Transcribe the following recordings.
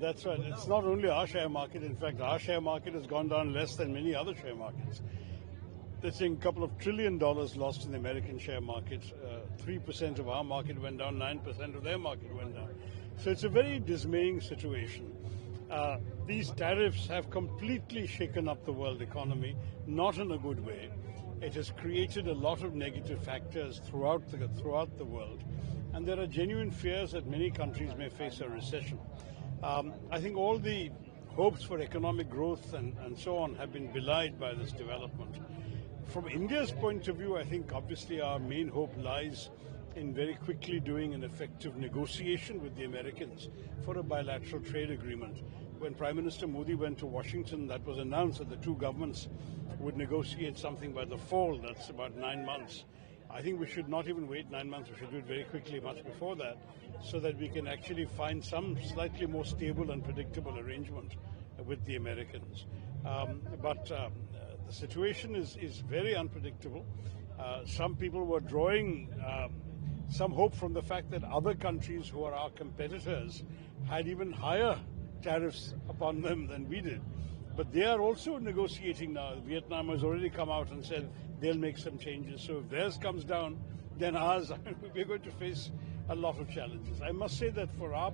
That's right. It's not only our share market. In fact, our share market has gone down less than many other share markets. They're saying a couple of $1 trillion lost in the American share market. 3% of our market went down, 9% of their market went down. So it's a very dismaying situation. These tariffs have completely shaken up the world economy, not in a good way. It has created a lot of negative factors throughout the world, and there are genuine fears that many countries may face a recession. I think all the hopes for economic growth and so on have been belied by this development. From India's point of view, I think obviously our main hope lies in very quickly doing an effective negotiation with the Americans for a bilateral trade agreement. When Prime Minister Modi went to Washington, that was announced that the two governments would negotiate something by the fall. That's about 9 months. I think we should not even wait 9 months. We should do it very quickly, much before that, so that we can actually find some slightly more stable and predictable arrangement with the Americans. But the situation is very unpredictable. Some people were drawing some hope from the fact that other countries who are our competitors had even higher tariffs upon them than we did. But they are also negotiating now. Vietnam has already come out and said they'll make some changes. So if theirs comes down, then ours, we're going to face a lot of challenges. I must say that from our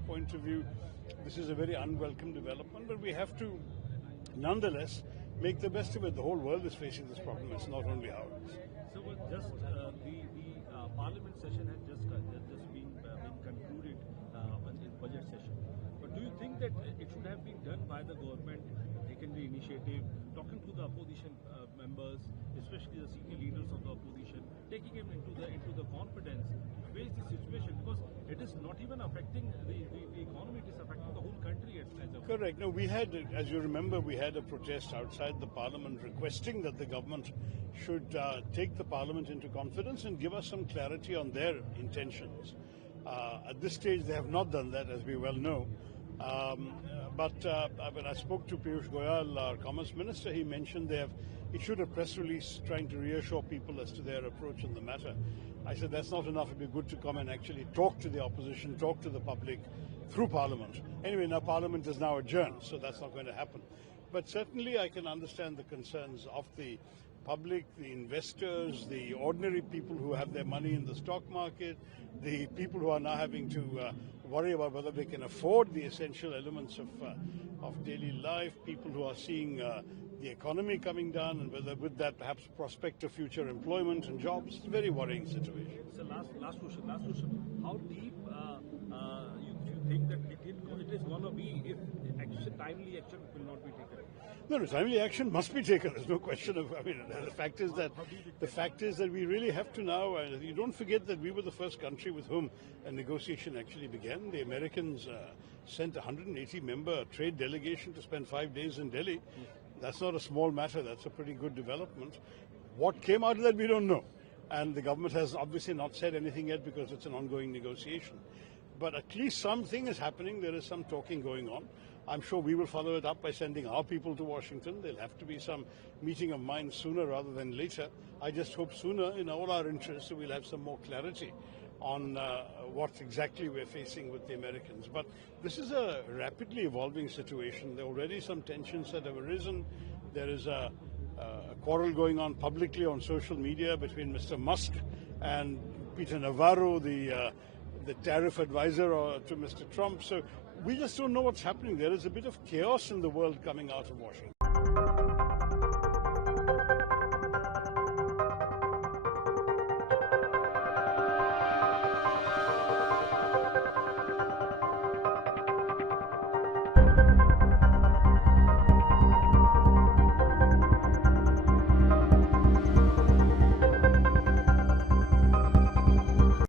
point of view, this is a very unwelcome development, but we have to nonetheless make the best of it. The whole world is facing this problem. It's not only ours. So just the Parliament session has just been concluded in budget session. But do you think that it should have been done by the government, taking the initiative, talking to the opposition members, especially the senior leaders of the opposition, taking them into the confidence to face the situation, because it is not even affecting the economy, it is affecting the whole country as a whole. Correct. No, we had, as you remember, we had a protest outside the Parliament requesting that the government should take the Parliament into confidence and give us some clarity on their intentions. At this stage, they have not done that, as we well know. But when I spoke to Piyush Goyal, our Commerce Minister, he mentioned they have issued a press release trying to reassure people as to their approach on the matter. I said that's not enough. It'd be good to come and actually talk to the opposition, talk to the public through Parliament. Anyway, now Parliament is now adjourned, so that's not going to happen. But certainly I can understand the concerns of the public, the investors, the ordinary people who have their money in the stock market, the people who are now having to worry about whether they can afford the essential elements of daily life, people who are seeing the economy coming down and whether with that perhaps prospect of future employment and jobs. It's a very worrying situation. So last question. How deep you think that it is going to be if timely action will not be taken? No, timely action must be taken. There's no question of. I mean, the fact is that we really have to now. You don't forget that we were the first country with whom a negotiation actually began. The Americans sent a 180-member trade delegation to spend 5 days in Delhi. That's not a small matter. That's a pretty good development. What came out of that, we don't know. And the government has obviously not said anything yet because it's an ongoing negotiation. But at least something is happening. There is some talking going on. I'm sure we will follow it up by sending our people to Washington. There'll have to be some meeting of minds sooner rather than later. I just hope sooner in all our interests, so we'll have some more clarity on what exactly we're facing with the Americans. But this is a rapidly evolving situation. There are already some tensions that have arisen. There is a quarrel going on publicly on social media between Mr. Musk and Peter Navarro, the tariff advisor to Mr. Trump. So we just don't know what's happening. There is a bit of chaos in the world coming out of Washington.